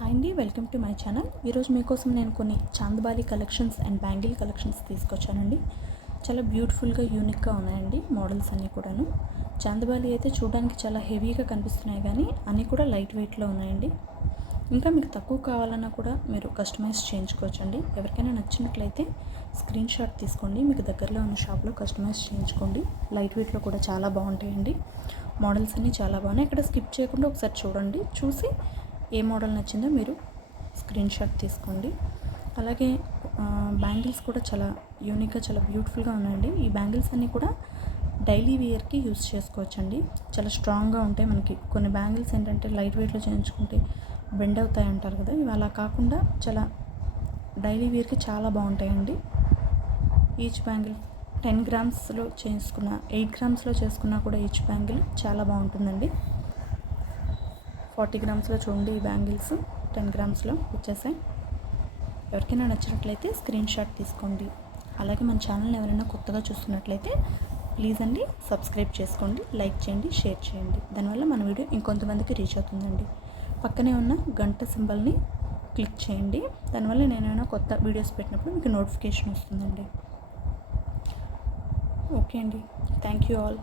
Hi అండి, welcome to my channel. ఈరోజు మీకోసం నేను కొన్ని chandbali collections and bangle collections తీసుకొచ్చానండి. చాలా బ్యూటిఫుల్గా యూనిక్గా ఉన్నాయండి మోడల్స్ అన్నీ కూడాను. చాందబాలి అయితే చూడడానికి చాలా హెవీగా కనిపిస్తున్నాయి, కానీ అన్నీ కూడా లైట్ వెయిట్లో ఉన్నాయండి. ఇంకా మీకు తక్కువ కావాలన్నా కూడా మీరు కస్టమైజ్ చేయించుకోవచ్చండి. ఎవరికైనా నచ్చినట్లయితే స్క్రీన్ షాట్ తీసుకోండి, మీకు దగ్గరలో ఉన్న షాప్లో కస్టమైజ్ చేయించుకోండి. లైట్ వెయిట్లో కూడా చాలా బాగుంటాయండి. మోడల్స్ అన్నీ చాలా బాగున్నాయి. ఇక్కడ స్కిప్ చేయకుండా ఒకసారి చూడండి, చూసి ఏ మోడల్ నచ్చిందో మీరు స్క్రీన్ షాట్ తీసుకోండి. అలాగే బ్యాంగిల్స్ కూడా చాలా యూనిక్గా చాలా బ్యూటిఫుల్గా ఉన్నాయండి. ఈ బ్యాంగిల్స్ అన్నీ కూడా డైలీ వేర్కి యూస్ చేసుకోవచ్చండి. చాలా స్ట్రాంగ్గా ఉంటాయి. మనకి కొన్ని బ్యాంగిల్స్ ఏంటంటే లైట్ వెయిట్లో చేయించుకుంటే బెండ్ అవుతాయి అంటారు కదా, ఇవి అలా కాకుండా చాలా డైలీ వేర్కి చాలా బాగుంటాయండి. ఈచ్ బ్యాంగిల్ 10 గ్రామ్స్లో చేసుకున్న 8 గ్రామ్స్లో చేసుకున్నా కూడా ఈచ్ బ్యాంగిల్ చాలా బాగుంటుందండి. 40 గ్రామ్స్లో చూడండి, ఈ బ్యాంగిల్స్ 10 గ్రామ్స్లో వచ్చేసాయి. ఎవరికైనా నచ్చినట్లయితే స్క్రీన్ షాట్ తీసుకోండి. అలాగే మన ఛానల్ని ఎవరైనా కొత్తగా చూస్తున్నట్లయితే ప్లీజ్ అండి సబ్స్క్రైబ్ చేసుకోండి, లైక్ చేయండి, షేర్ చేయండి. దానివల్ల మన వీడియో ఇంకొంతమందికి రీచ్ అవుతుందండి. పక్కనే ఉన్న గంట సింబల్ని క్లిక్ చేయండి, దానివల్ల నేనైనా కొత్త వీడియోస్ పెట్టినప్పుడు మీకు నోటిఫికేషన్ వస్తుందండి. ఓకే అండి, థ్యాంక్ యూ ఆల్.